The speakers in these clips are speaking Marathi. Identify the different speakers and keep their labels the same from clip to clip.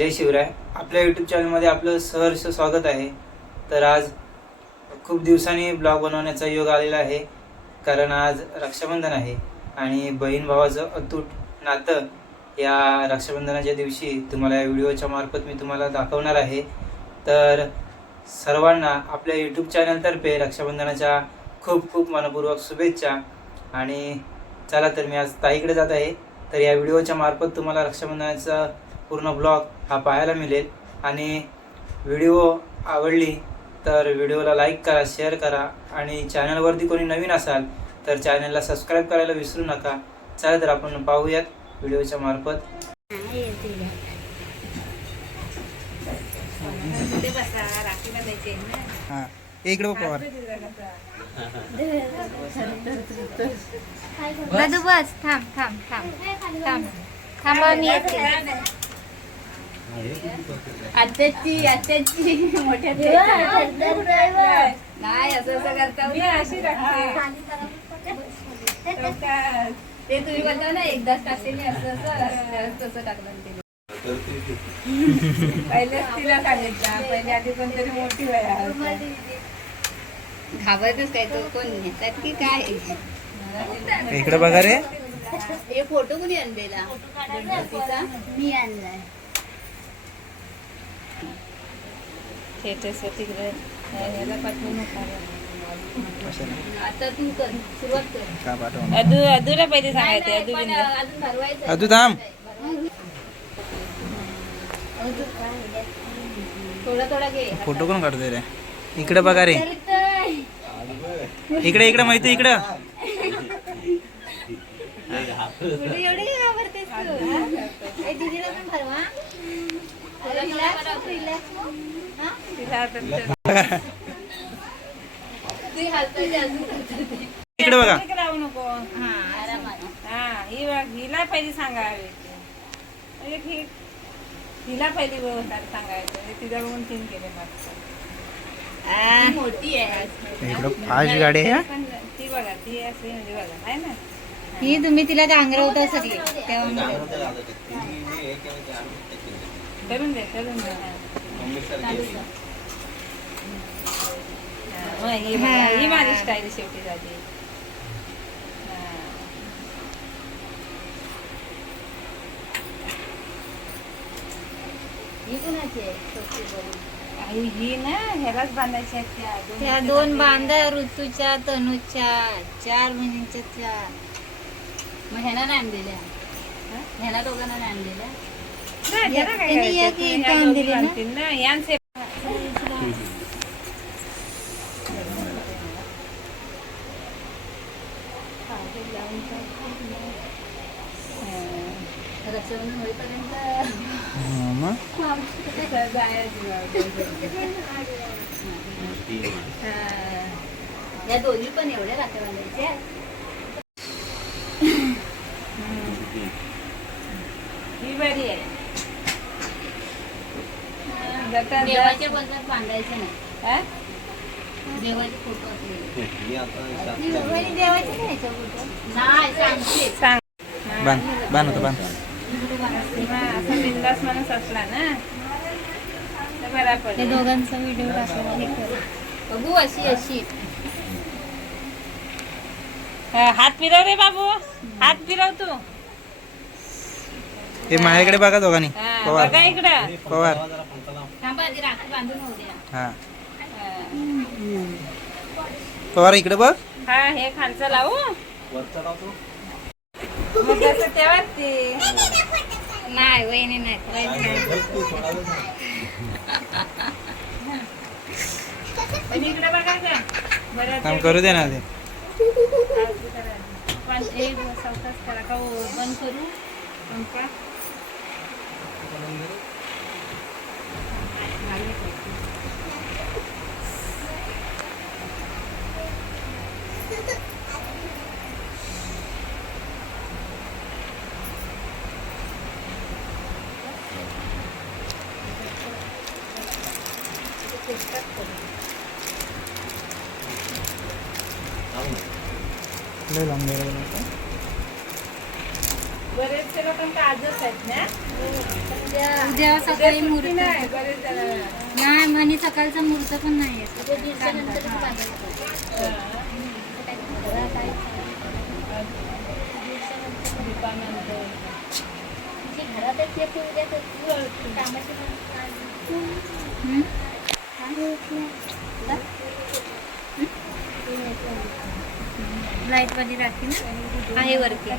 Speaker 1: जय शिवराय. आपल्या यूट्यूब चॅनलमध्ये आपलं सहर्ष स्वागत आहे. तर आज खूप दिवसांनी ब्लॉग बनवण्याचा योग आलेला आहे. कारण आज रक्षाबंधन आहे आणि बहीण भावाचं अतूट नातं या रक्षाबंधनाच्या दिवशी तुम्हाला या व्हिडिओच्या मार्फत मी तुम्हाला दाखवणार आहे. तर सर्वांना आपल्या यूट्यूब चॅनलतर्फे रक्षाबंधनाच्या खूप खूप मनपूर्वक शुभेच्छा. आणि चला तर मी आज ताईकडे जात आहे. तर या व्हिडिओच्या मार्फत तुम्हाला रक्षाबंधनाचा पूर्ण ब्लॉग हा पाहायला मिळेल. आणि व्हिडिओ आवडली तर व्हिडिओला लाईक करा शेअर करा. आणि चॅनलवरती कोणी नवीन असाल तर चॅनलला सबस्क्राईब करायला विसरू नका. चला तर आपण पाहूयात व्हिडिओच्या मार्फत. हां. इकडे पवार.
Speaker 2: दादू बस थांब थांब थांब थांब. थांबा मी येते.
Speaker 3: आत्याची आत्याची. मोठ्या नाही असं असं करता अशी ते तुम्ही बोलता ना एकदाच टाकते मी असं असं तसं टाकलं ते पहिलेच तिला सांगितलं पहिले आधी पण तरी मोठी वया घाबरतच काय तो कोण नेतात की काय?
Speaker 1: इकडे बघा रे.
Speaker 3: हे फोटो कोणी आणलेला?
Speaker 2: मी आणलाय.
Speaker 3: थिएटरचं तिकडे ह्याला पाठवू नका. आता तू कर सुरुवात कर.
Speaker 1: का पाठव
Speaker 4: अदू अदूला पहिले सांगायचं अदू
Speaker 3: अजून भरवायचं
Speaker 1: अदू थांब.
Speaker 3: थोडा थोडा घे.
Speaker 1: फोटो कोण काढतोय रे? इकडे बघा रे. इकडे इकडे माहिती इकडं.
Speaker 3: एवढी
Speaker 1: इकडे बघा.
Speaker 4: नको.
Speaker 3: हा
Speaker 4: हा ही हिला पहिले सांगावे म्हणजे ठीक. हिला पहिली व्यवस्था सांगायचं. म्हणजे तिला बघून तीन केले मागचं.
Speaker 3: ती मोठी आहे.
Speaker 1: इकडं फास्ट गाडी आहे हा.
Speaker 4: पण ती बघा ती असे म्हणजे बघा आहे ना?
Speaker 2: ही तुम्ही तिला गांगरवता सगळी तेव्हा
Speaker 4: करून दे करून दे. मग ही बघा, ही माझी स्टाईल शेवटी झाली हा.
Speaker 3: ही कुणाची आहे छोटी बरी.
Speaker 4: आई, ही ना ह्यालाच बांधायची आहेत त्या दोन
Speaker 2: त्या दोन बांधा ऋतूच्या तनूच्या चार महिन्यांच्या चार
Speaker 3: मग ह्याला नाही आणलेल्या ह्याला दोघांना नाही आणलेल्या
Speaker 4: नाही, त्याला काय
Speaker 2: त्यांनी
Speaker 4: करायचं?
Speaker 2: एक
Speaker 4: ते
Speaker 2: इथं
Speaker 4: ह्या
Speaker 2: आणून
Speaker 4: दोघी
Speaker 2: दिली ना?
Speaker 4: आणतील ना यांचे
Speaker 3: रक्षाबंधन होईपर्यंत
Speaker 1: हा,
Speaker 3: या दोन्ही पण एवढ्या राख्या बांधायच्या
Speaker 4: ही बरी आहे
Speaker 3: देवाच्या बदल्यात बांधायचे नाही? देवाचे फोटो
Speaker 1: बांध बांध होतं बांध
Speaker 4: असा बिंदास माणूस असला ना बरा
Speaker 2: ते दोघांचा व्हिडिओ कर
Speaker 3: बघू अशी अशी
Speaker 4: हात फिरव रे बाबू हात फिरव तू
Speaker 1: हे माझ्याकडे बघा दोघांनी पवार.
Speaker 4: बघा इकडं.
Speaker 1: पवार.
Speaker 3: थांबा राखी बांधून होऊ द्या.
Speaker 1: हा.
Speaker 4: हा.
Speaker 1: पवार इकडे बघ.
Speaker 4: हा हे खालचं लावू? मग तसं तेव्हाच ते
Speaker 2: नाही वहिनी नाही. वहिनी नाही.
Speaker 4: पण इकडे बघायचं. बरं
Speaker 1: काम करू दे ना ते
Speaker 4: पण एक करा. का हो, बंद करू? पंखा
Speaker 1: लय लांब गेलं.
Speaker 4: बरेचसे लोकांना आजच आहेत ना?
Speaker 2: उद्या सकाळी मुहूर्त
Speaker 4: नाही बरेच जणांना.
Speaker 2: नाही म्हणे सकाळचा मुहूर्त पण नाही
Speaker 4: दीपानंतर
Speaker 2: लाइट वाली राखी ना आहे वरती.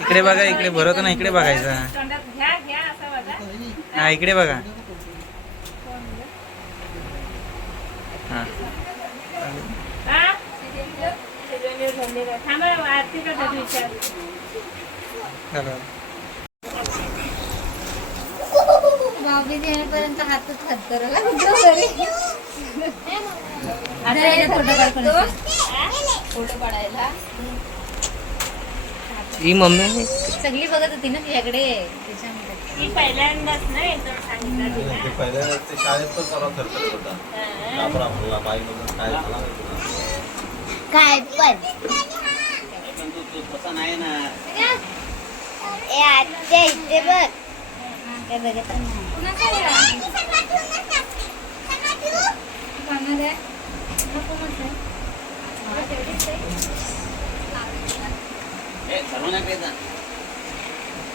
Speaker 1: इकडे बघा इकडे भरवतो ना इकडे बघायचा.
Speaker 4: तोंडात घ्या घ्या असा बघा.
Speaker 1: हा इकडे बघा. हा.
Speaker 4: हा?
Speaker 2: हातच हात करायला
Speaker 3: फोटो काढायला.
Speaker 1: ही मम्मी
Speaker 2: सगळी बघत होती ना त्याच्यामध्ये.
Speaker 4: ही पहिल्यांदाच ना एकदम सांगितलं तिला.
Speaker 5: ते पहिल्या ते शाळेत पण परवा खर्च होता.
Speaker 4: हा.
Speaker 5: कापरा भरला बाई म्हणून काय झाला?
Speaker 2: काय पण.
Speaker 5: ना
Speaker 2: ए आत्या इथे बघ. काय बघत नाही कामाला आहे? नको म्हटलं. हा, तेवढीच आहे.
Speaker 5: ए, सर्व नाही पेचा.
Speaker 2: एक म्हातारा वाटतो मध्ये
Speaker 1: हा चालेल ना फोटो काढ.
Speaker 4: नंतर मार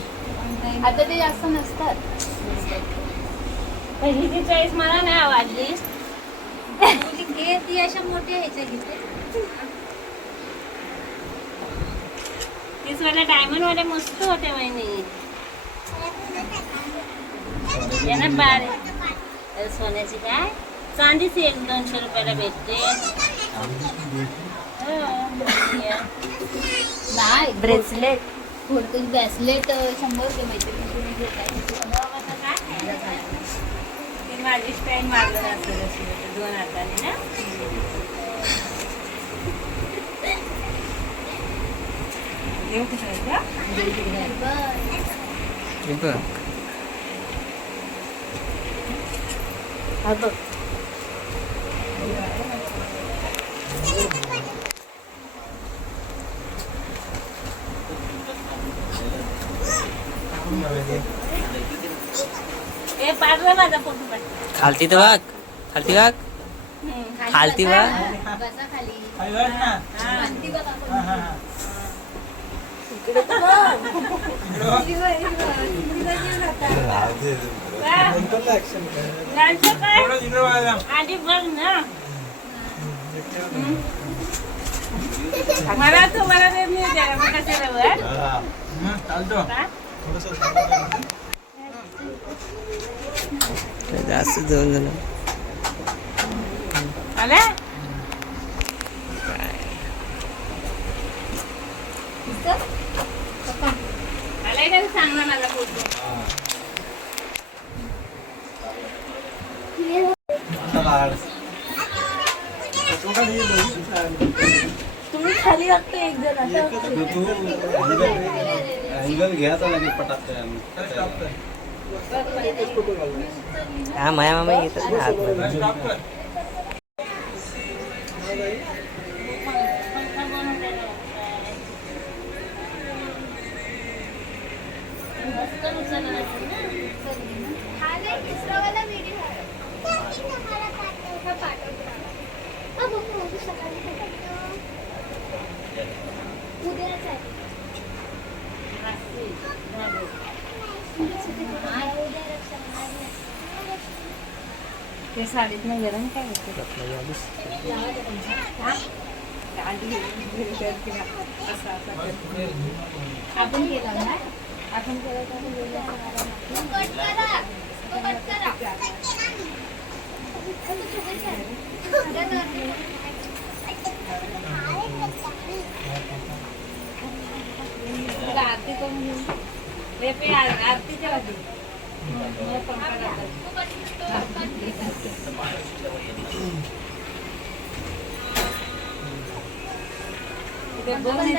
Speaker 3: आता ते जास्त नसतात.
Speaker 4: पहिलीची चॉईस मला नाही आवडली.
Speaker 2: घे ती अशा मोठ्या ह्याच्या घेते.
Speaker 4: तीच वाला डायमंड वाले मस्त होते वहिनी. यांना बारे. अरे सोन्याची काय? चांदीची एक दोनशे रुपयाला भेटते. हो.
Speaker 3: नाही ब्रेसलेट. फोटो ब्रेसलेट शंभर रुपये मैत्रिणी घेतात
Speaker 4: ती माझी स्टाईल मारलं अशी दोन हाताने ना? आहे का?
Speaker 1: हे बघ.
Speaker 6: खालती तर बघ खालती बघ खालती बघ
Speaker 3: बसा खाली
Speaker 1: खाली बघ ना.
Speaker 3: शांती बघा
Speaker 1: हा, हा, हा.
Speaker 4: गाणचं काय
Speaker 1: थोडं इकडे बघा.
Speaker 4: आधी बघ ना मला तुम्हाला ते मी द्या मग कशाला वर
Speaker 5: हा.
Speaker 1: हं, चालतो
Speaker 4: का?
Speaker 6: जास्त जाऊन झालं
Speaker 4: आला
Speaker 3: तुम्ही खाली लागतो एक जण असं
Speaker 5: तू- अँगल घ्यायचा
Speaker 6: हा माया मामा येतात ना आतमध्ये
Speaker 1: स्टॉप कर.
Speaker 4: ते साडीत नाही गरम काय होते?
Speaker 3: आपण केला ना? आपण केला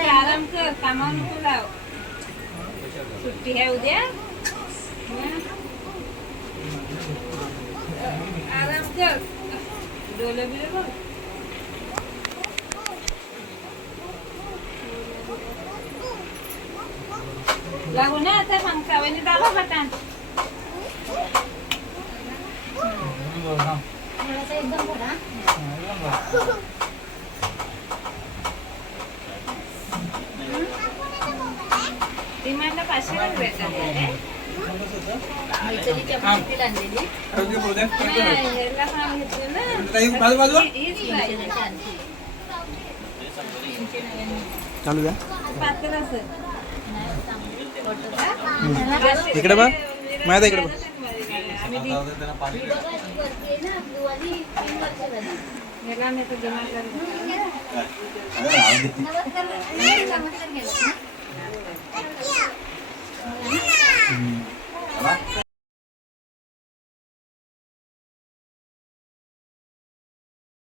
Speaker 4: આરામ કર કામાનું ખોલાવ સુટ્ટી હે ઉદ્યા આરામ કર ડોલે બીલે लागू ना आता पंखा म्हणजे दाबा बटन
Speaker 2: थोडासा एकदम भरा
Speaker 4: डिमांडला पाचशे रुपये भेटतात
Speaker 3: मैत्रिणीच्या माहिती
Speaker 6: इकडे बघ. माहिती इकडे बघ.
Speaker 2: नमस्कार